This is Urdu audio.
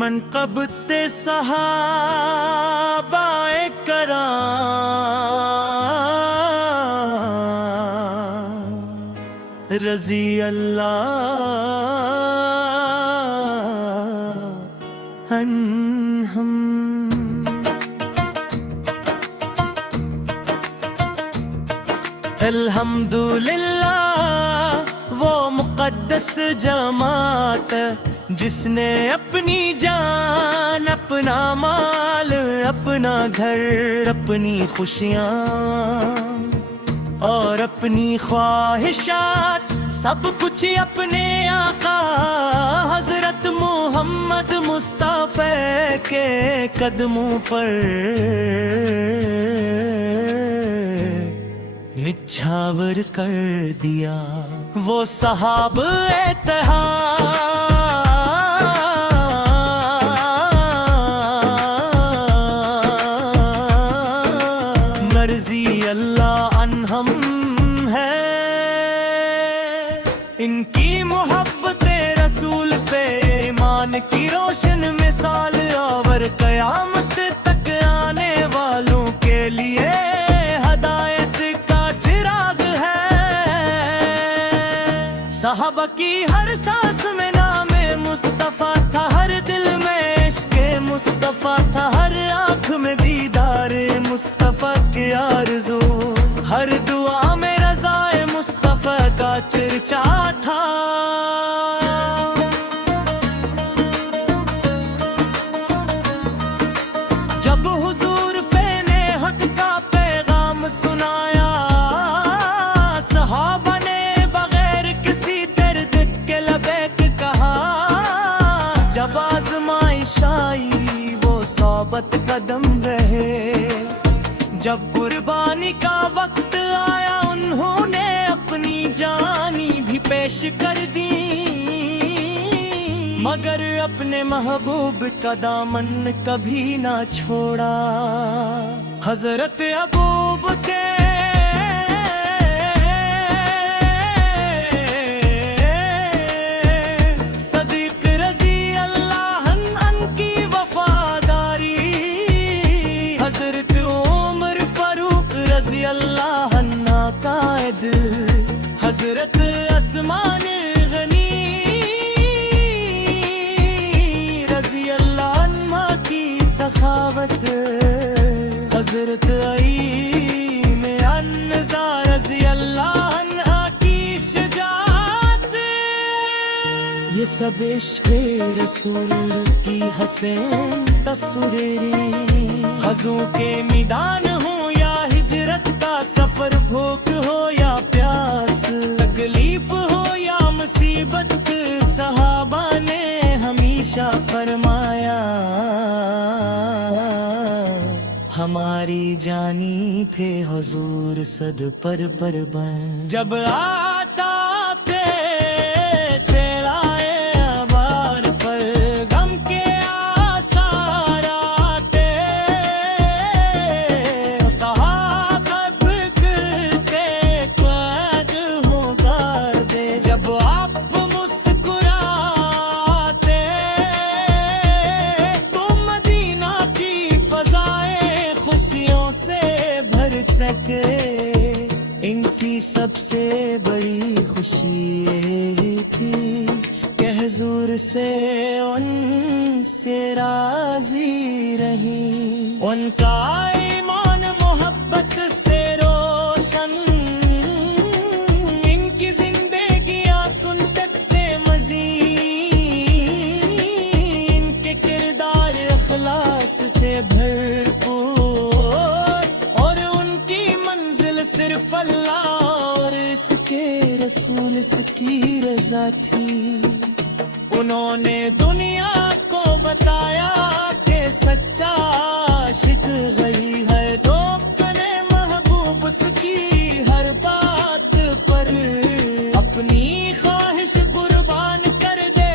منقبت صحابہ کرام رضی اللہ عنہم۔ الحمدللہ وہ مقدس جماعت جس نے اپنی جان، اپنا مال، اپنا گھر، اپنی خوشیاں اور اپنی خواہشات سب کچھ اپنے آقا حضرت محمد مصطفیٰ کے قدموں پر نچھاور کر دیا۔ وہ صحابہ اتحاد رضی اللہ عنہم ہے۔ ان کی محبت رسول پہ ایمان کی روشن مثال اور قیامت تک آنے والوں کے لیے ہدایت کا چراغ ہے۔ صحابہ کی ہر سانس میں نام مصطفیٰ تھا، ہر دل میں عشق مصطفیٰ تھا، ہر آنکھ میں دیدار مصطفیٰ کی آرزو، ہر دعا میں رضا مصطفیٰ کا چرچا تھا۔ جب حضور فین حق کا پیغام سنایا، صحابہ نے بغیر کسی تردد کے لبیک کہا۔ جب آزمائش آئی وہ ثابت قدم رہے، جب قربانی کا وقت آیا انہوں نے اپنی جانی بھی پیش کر دی، مگر اپنے محبوب کا دامن کبھی نہ چھوڑا۔ حضرت ابوبکر صدیق رضی اللہ عنہ کی وفاداری، حضرت عمر فاروق رضی اللہ عنہ قائد، حضرت عثمان غنی رضی اللہ عنہ کی سخاوت، حضرت عیم النزا رضی اللہ عنہ کی شجاعت، یہ سب عشق رسول کی حسین تصویری۔ خزوں کے میدان ہو یا ہجرت کا سفر، بھوک ہو یا پیاس، تکلیف ہو یا مصیبت، صحابہ نے ہمیشہ فرمایا ہماری جانی پہ حضور صد پر قربان۔ جب آتا تھے چلائے آبار پر غم کے آثار آتے، صحابہ بکر کے قید ہو کر دے۔ جب آپ مسکراتے تو مدینہ کی فضائیں خوشیوں سے بھر چکے۔ ان کی سب سے بڑی خوشی یہ تھی کہ حضور سے ان سے راضی رہی، ان کا ایمان محبت سے روشن، ان کی زندگیاں سنت سے مزین، ان کے کردار اخلاص سے بھرپور، اور ان کی منزل صرف اللہ اور اس کے رسول اس کی رضا تھی۔ انہوں نے دنیا کو بتایا کہ سچا عاشق وہی ہے جو اپنے محبوب اس کی ہر بات پر اپنی خواہش قربان کر دے۔